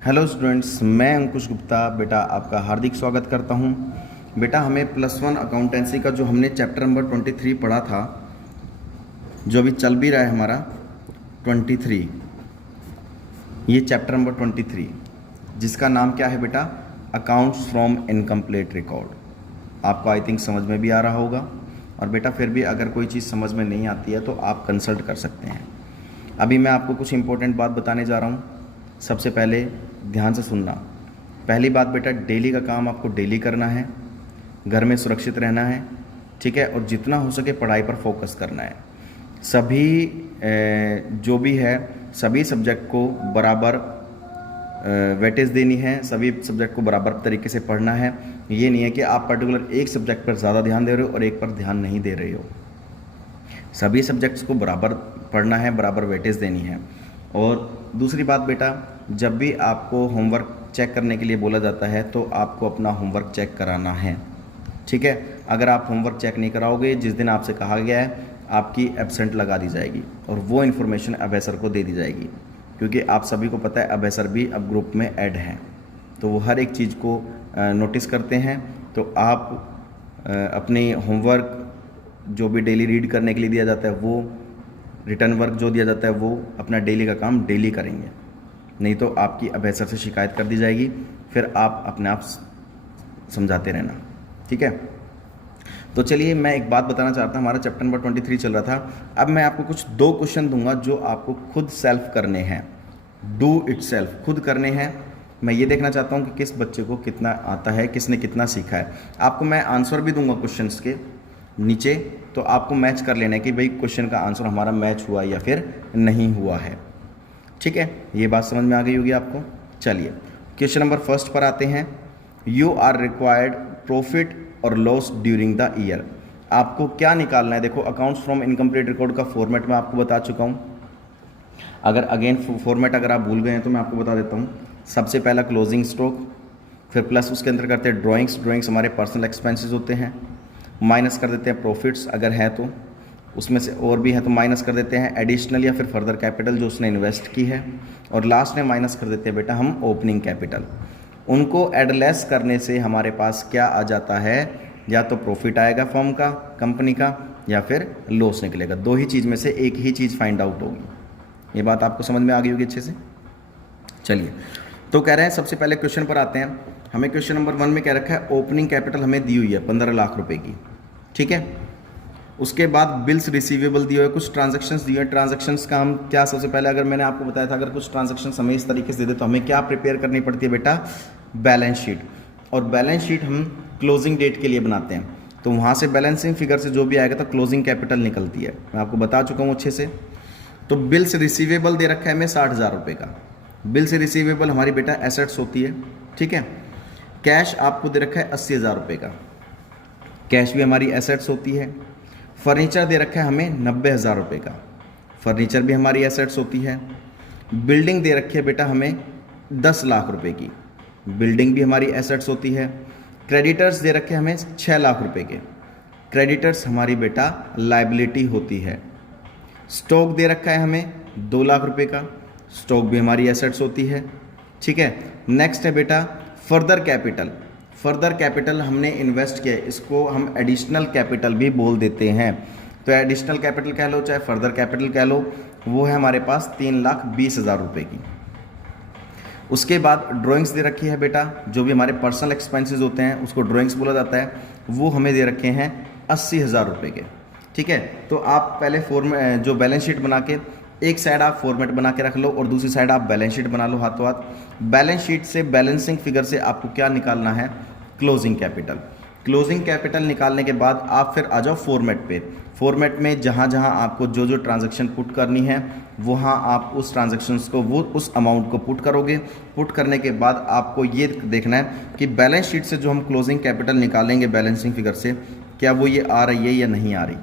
Hello students, मैं अंकुश गुप्ता बेटा आपका हार्दिक स्वागत करता हूं। बेटा हमें +1 अकाउंटेंसी का जो हमने चैप्टर नंबर 23 पढ़ा था, जो अभी चल भी रहा है हमारा 23, ये चैप्टर नंबर 23 जिसका नाम क्या है बेटा, अकाउंट्स फ्रॉम इनकम्प्लीट रिकॉर्ड। आपको आई थिंक समझ में भी आ रहा होगा। और बेटा फिर भी अगर कोई चीज़ समझ में नहीं आती है तो आप कंसल्ट कर सकते हैं। अभी मैं आपको कुछ इंपॉर्टेंट बात बताने जा रहा हूँ। सबसे पहले ध्यान से सुनना। पहली बात बेटा, डेली का काम आपको डेली करना है, घर में सुरक्षित रहना है, ठीक है, और जितना हो सके पढ़ाई पर फोकस करना है। सभी जो भी है सभी सब्जेक्ट को बराबर वेटेज देनी है, सभी सब्जेक्ट को बराबर तरीके से पढ़ना है। ये नहीं है कि आप पर्टिकुलर एक सब्जेक्ट पर ज़्यादा ध्यान दे रहे हो और एक पर ध्यान नहीं दे रहे हो। सभी सब्जेक्ट्स को बराबर पढ़ना है, बराबर वेटेज देनी है। और दूसरी बात बेटा, जब भी आपको होमवर्क चेक करने के लिए बोला जाता है तो आपको अपना होमवर्क चेक कराना है, ठीक है। अगर आप होमवर्क चेक नहीं कराओगे, जिस दिन आपसे कहा गया है आपकी एब्सेंट लगा दी जाएगी और वो इन्फॉर्मेशन अभय सर को दे दी जाएगी, क्योंकि आप सभी को पता है अभय सर भी अब ग्रुप में ऐड हैं, तो वो हर एक चीज़ को नोटिस करते हैं। तो आप अपनी होमवर्क जो भी डेली रीड करने के लिए दिया जाता है, वो रिटर्न वर्क जो दिया जाता है, वो अपना डेली का काम डेली करेंगे, नहीं तो आपकी अभय सर से शिकायत कर दी जाएगी। फिर आप अपने आप समझाते रहना, ठीक है। तो चलिए मैं एक बात बताना चाहता हूँ। हमारा चैप्टर नंबर 23 चल रहा था। अब मैं आपको कुछ 2 क्वेश्चन दूंगा जो आपको खुद सेल्फ करने हैं, डू इट सेल्फ, खुद करने हैं। मैं ये देखना चाहता हूँ कि किस बच्चे को कितना आता है, किसने कितना सीखा है। आपको मैं आंसर भी दूंगा क्वेश्चंस के नीचे, तो आपको मैच कर लेना है कि भाई क्वेश्चन का आंसर हमारा मैच हुआ या फिर नहीं हुआ है, ठीक है। ये बात समझ में आ गई होगी आपको। चलिए क्वेश्चन नंबर 1 पर आते हैं। यू आर रिक्वायर्ड प्रॉफिट और लॉस ड्यूरिंग द ईयर। आपको क्या निकालना है? देखो, अकाउंट्स फ्रॉम इनकम्प्लीट रिकॉर्ड का फॉर्मेट मैं आपको बता चुका हूँ। अगर अगेन फॉर्मेट अगर आप भूल गए हैं तो मैं आपको बता देता हूँ। सबसे पहला क्लोजिंग स्टॉक, फिर प्लस उसके अंदर करते हैं ड्राइंग्स हमारे पर्सनल एक्सपेंसेस होते हैं, माइनस कर देते हैं प्रॉफिट्स अगर है तो, उसमें से और भी है तो माइनस कर देते हैं एडिशनल या फिर फर्दर कैपिटल जो उसने इन्वेस्ट की है, और लास्ट में माइनस कर देते हैं बेटा हम ओपनिंग कैपिटल। उनको एडलेस करने से हमारे पास क्या आ जाता है, या तो प्रॉफिट आएगा फर्म का, कंपनी का, या फिर लॉस निकलेगा। 2 ही चीज़ में से एक ही चीज़ फाइंड आउट होगी। ये बात आपको समझ में आ गई होगी अच्छे से। चलिए तो कह रहे हैं, सबसे पहले क्वेश्चन पर आते हैं। हमें क्वेश्चन नंबर 1 में क्या रखा है, ओपनिंग कैपिटल हमें दी हुई है 15 लाख रुपए की, ठीक है। उसके बाद बिल्स रिसीवेबल दिए हुए, कुछ ट्रांजैक्शंस दिए हुए। ट्रांजैक्शंस का हम क्या, सबसे पहले अगर मैंने आपको बताया था, अगर कुछ ट्रांजैक्शंस हमें इस तरीके से दे दे तो हमें क्या प्रिपेयर करनी पड़ती है बेटा, बैलेंस शीट। और बैलेंस शीट हम क्लोजिंग डेट के लिए बनाते हैं, तो वहाँ से बैलेंसिंग फिगर से जो भी आएगा तो क्लोजिंग कैपिटल निकलती है। मैं आपको बता चुका हूँ अच्छे से। तो बिल्स रिसीवेबल दे रखा है हमें 60,000 रुपये का। बिल से रिसीवेबल हमारी बेटा एसेट्स होती है, ठीक है। कैश आपको दे रखा है 80,000 रुपये का, कैश भी हमारी एसेट्स होती है। फर्नीचर दे रखा है हमें 90,000 रुपये का, फर्नीचर भी हमारी एसेट्स होती है। बिल्डिंग दे रखी है बेटा हमें 10 लाख रुपए की, बिल्डिंग भी हमारी एसेट्स होती है। क्रेडिटर्स दे रखे हमें 6 लाख रुपए के, क्रेडिटर्स हमारी बेटा लाइबिलिटी होती है। स्टॉक दे रखा है हमें 2 लाख रुपए का, स्टॉक भी हमारी एसेट्स होती है, ठीक है। नेक्स्ट है बेटा फर्दर कैपिटल। फर्दर कैपिटल हमने इन्वेस्ट किया है, इसको हम एडिशनल कैपिटल भी बोल देते हैं। तो एडिशनल कैपिटल कह लो चाहे फर्दर कैपिटल कह लो, वो है हमारे पास 3,20,000 रुपये की। उसके बाद ड्राइंग्स दे रखी है बेटा, जो भी हमारे पर्सनल एक्सपेंसेस होते हैं उसको ड्राइंग्स बोला जाता है, वो हमें दे रखे हैं 80,000 रुपये के, ठीक है। तो आप पहले फॉर्मेट जो बैलेंस शीट बना के, एक साइड आप फॉर्मेट बना के रख लो और दूसरी साइड आप बैलेंस शीट बना लो हाथों हाथ। बैलेंस शीट से बैलेंसिंग फिगर से आपको क्या निकालना है, क्लोजिंग कैपिटल। क्लोजिंग कैपिटल निकालने के बाद आप फिर आ जाओ फॉर्मेट पे। फॉर्मेट में जहाँ जहाँ आपको जो जो ट्रांजैक्शन पुट करनी है, वहाँ आप उस ट्रांजैक्शंस को, वो उस अमाउंट को पुट करोगे। पुट करने के बाद आपको ये देखना है कि बैलेंस शीट से जो हम क्लोजिंग कैपिटल निकालेंगे बैलेंसिंग फिगर से, क्या वो ये आ रही है या नहीं आ रही।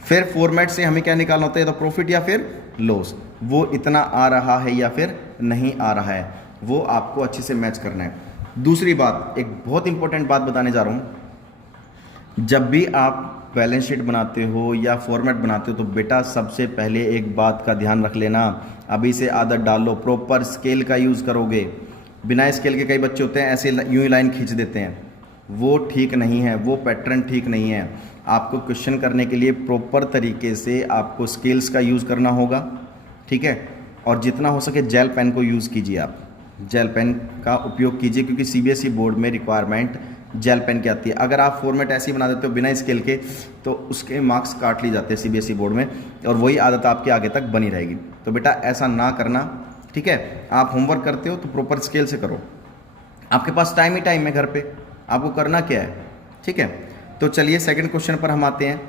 फिर फॉर्मेट से हमें क्या निकालना होता है, तो प्रॉफिट या फिर लॉस, वो इतना आ रहा है या फिर नहीं आ रहा है, वो आपको अच्छे से मैच करना है। दूसरी बात, एक बहुत इंपॉर्टेंट बात बताने जा रहा हूँ। जब भी आप बैलेंस शीट बनाते हो या फॉर्मेट बनाते हो तो बेटा सबसे पहले एक बात का ध्यान रख लेना, अभी से आदत डाल लो, प्रॉपर स्केल का यूज़ करोगे। बिना स्केल के कई बच्चे होते हैं ऐसे यूं ही लाइन खींच देते हैं, वो ठीक नहीं है, वो पैटर्न ठीक नहीं है। आपको क्वेश्चन करने के लिए प्रॉपर तरीके से आपको स्केल्स का यूज़ करना होगा, ठीक है। और जितना हो सके जेल पेन को यूज़ कीजिए, आप जेल पेन का उपयोग कीजिए, क्योंकि सीबीएसई बोर्ड में रिक्वायरमेंट जेल पेन की आती है। अगर आप फॉर्मेट ऐसे ही बना देते हो बिना स्केल के तो उसके मार्क्स काट लिए जाते हैं सीबीएसई बोर्ड में, और वही आदत आपकी आगे तक बनी रहेगी। तो बेटा ऐसा ना करना, ठीक है। आप होमवर्क करते हो तो प्रॉपर स्केल से करो, आपके पास टाइम ही टाइम है घर पे, आपको करना क्या है, ठीक है। तो चलिए सेकंड क्वेश्चन पर हम आते हैं।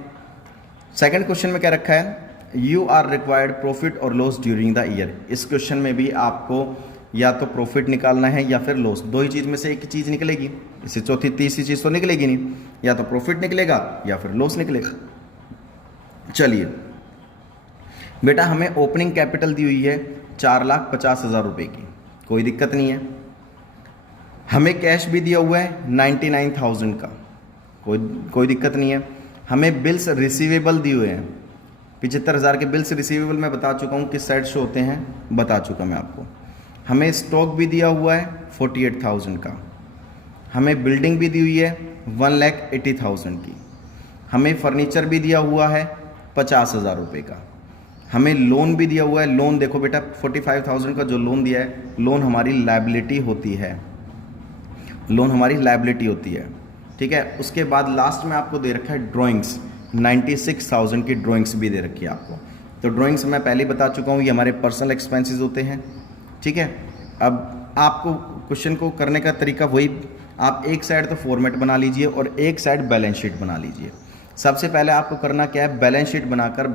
सेकंड क्वेश्चन में क्या रखा है, यू आर रिक्वायर्ड प्रॉफिट और लॉस ड्यूरिंग द ईयर। इस क्वेश्चन में भी आपको या तो प्रॉफिट निकालना है या फिर लॉस, दो ही चीज़ में से एक ही चीज़ निकलेगी, इससे चौथी तीसरी चीज़ तो निकलेगी नहीं, या तो प्रॉफिट निकलेगा या फिर लॉस निकलेगा। चलिए बेटा हमें ओपनिंग कैपिटल दी हुई है 4,50,000 रुपये की, कोई दिक्कत नहीं है। हमें कैश भी दिया हुआ है 99,000 का, कोई दिक्कत नहीं है। हमें बिल्स रिसीवेबल दिए हुए हैं 75,000 के बिल्स रिसीवेबल, मैं बता चुका हूँ किस साइड से होते हैं, बता चुका मैं आपको। हमें स्टॉक भी दिया हुआ है 48,000 का। हमें बिल्डिंग भी दी हुई है 1,80,000 की। हमें फर्नीचर भी दिया हुआ है 50,000 रुपये का। हमें लोन भी दिया हुआ है, लोन देखो बेटा 45,000 का जो लोन दिया है, लोन हमारी लायबिलिटी होती है, लोन हमारी लायबिलिटी होती है, ठीक है। उसके बाद लास्ट में आपको दे रखा है ड्राइंग्स, 96,000 की ड्राइंग्स भी दे रखी है आपको। तो ड्राइंग्स मैं पहले ही बता चुका हूँ, ये हमारे पर्सनल एक्सपेंसेस होते हैं, ठीक है। अब आपको क्वेश्चन को करने का तरीका वही, आप एक साइड तो फॉर्मेट बना लीजिए और एक साइड बैलेंस शीट बना लीजिए। सबसे पहले आपको करना क्या है, बैलेंस शीट बनाकर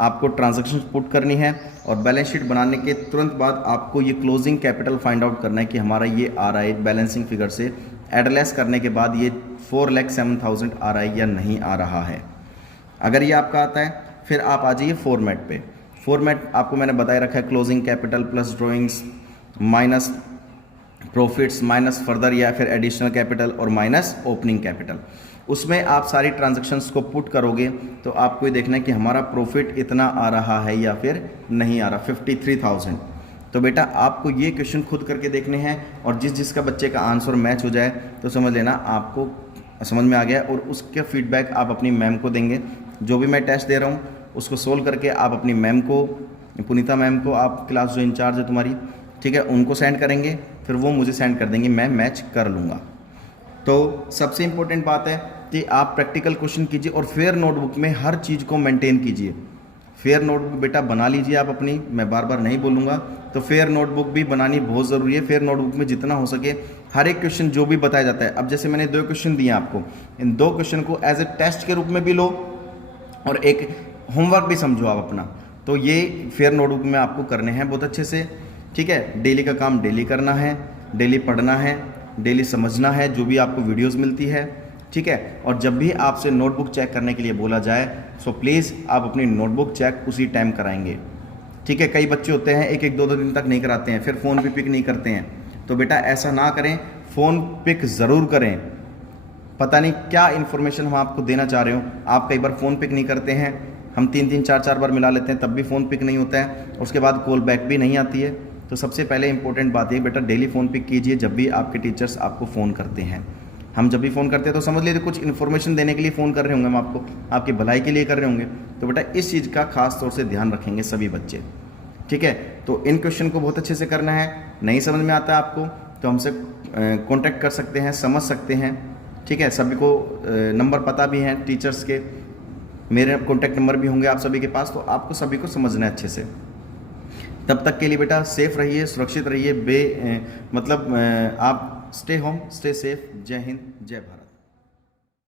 आपको ट्रांजैक्शन पुट करनी है, और बैलेंस शीट बनाने के तुरंत बाद आपको ये क्लोजिंग कैपिटल फाइंड आउट करना है कि हमारा ये आ रहा है बैलेंसिंग फिगर से, एडलेस करने के बाद ये 4,07,000 आ रहा है या नहीं आ रहा है। अगर ये आपका आता है फिर आप आ जाइए फॉर्मेट पे। फॉर्मेट आपको मैंने बताया रखा है, closing capital plus drawings minus profits minus further या फिर एडिशनल कैपिटल और माइनस ओपनिंग कैपिटल। उसमें आप सारी ट्रांजैक्शंस को पुट करोगे तो आपको ये देखना है कि हमारा प्रॉफिट इतना आ रहा है या फिर नहीं आ रहा, 53,000। तो बेटा आपको ये क्वेश्चन खुद करके देखने हैं, और जिसका बच्चे का आंसर मैच हो जाए तो समझ लेना आपको समझ में आ गया, और उसका फीडबैक आप अपनी मैम को देंगे। जो भी मैं टेस्ट दे रहा हूँ उसको सोल्व करके आप अपनी मैम को, पुनीता मैम को, आप क्लास जो इंचार्ज है तुम्हारी, ठीक है, उनको सेंड करेंगे, फिर वो मुझे सेंड कर देंगे, मैं मैच कर लूँगा। तो सबसे इम्पोर्टेंट बात है कि आप प्रैक्टिकल क्वेश्चन कीजिए और फेयर नोटबुक में हर चीज़ को मेंटेन कीजिए। फेयर नोटबुक बेटा बना लीजिए आप अपनी, मैं बार बार नहीं बोलूँगा, तो फेयर नोटबुक भी बनानी बहुत ज़रूरी है। फेयर नोटबुक में जितना हो सके हर एक क्वेश्चन जो भी बताया जाता है, अब जैसे मैंने 2 क्वेश्चन दिए आपको, इन 2 क्वेश्चन को एज ए टेस्ट के रूप में भी लो और एक होमवर्क भी समझो आप अपना। तो ये फेयर नोटबुक में आपको करने हैं बहुत अच्छे से, ठीक है। डेली का काम डेली करना है, डेली पढ़ना है, डेली समझना है जो भी आपको वीडियोस मिलती है, ठीक है। और जब भी आपसे नोटबुक चेक करने के लिए बोला जाए सो प्लीज़ आप अपनी नोटबुक चेक उसी टाइम कराएंगे, ठीक है। कई बच्चे होते हैं 1-1, 2-2 दिन तक नहीं कराते हैं, फिर फ़ोन भी पिक नहीं करते हैं। तो बेटा ऐसा ना करें, फ़ोन पिक ज़रूर करें। पता नहीं क्या इन्फॉर्मेशन हम आपको देना चाह रहे हो, आप कई बार फ़ोन पिक नहीं करते हैं, हम 3-3, 4-4 बार मिला लेते हैं तब भी फ़ोन पिक नहीं होता है, उसके बाद कॉल बैक भी नहीं आती है। तो सबसे पहले इंपॉर्टेंट बात ये बेटा, डेली फ़ोन पिक कीजिए जब भी आपके टीचर्स आपको फ़ोन करते हैं। हम जब भी फ़ोन करते हैं तो समझ लीजिए कुछ इन्फॉर्मेशन देने के लिए फ़ोन कर रहे होंगे, हम आपको आपकी भलाई के लिए कर रहे होंगे। तो बेटा इस चीज़ का खास तौर से ध्यान रखेंगे सभी बच्चे, ठीक है। तो इन क्वेश्चन को बहुत अच्छे से करना है। नहीं समझ में आता आपको तो हमसे कॉन्टैक्ट कर सकते हैं, समझ सकते हैं, ठीक है। सभी को नंबर पता भी हैं टीचर्स के, मेरे कॉन्टैक्ट नंबर भी होंगे आप सभी के पास, तो आपको सभी को समझना है अच्छे से। तब तक के लिए बेटा सेफ रहिए, सुरक्षित रहिए, मतलब आप स्टे होम, स्टे सेफ। जय हिंद, जय भारत।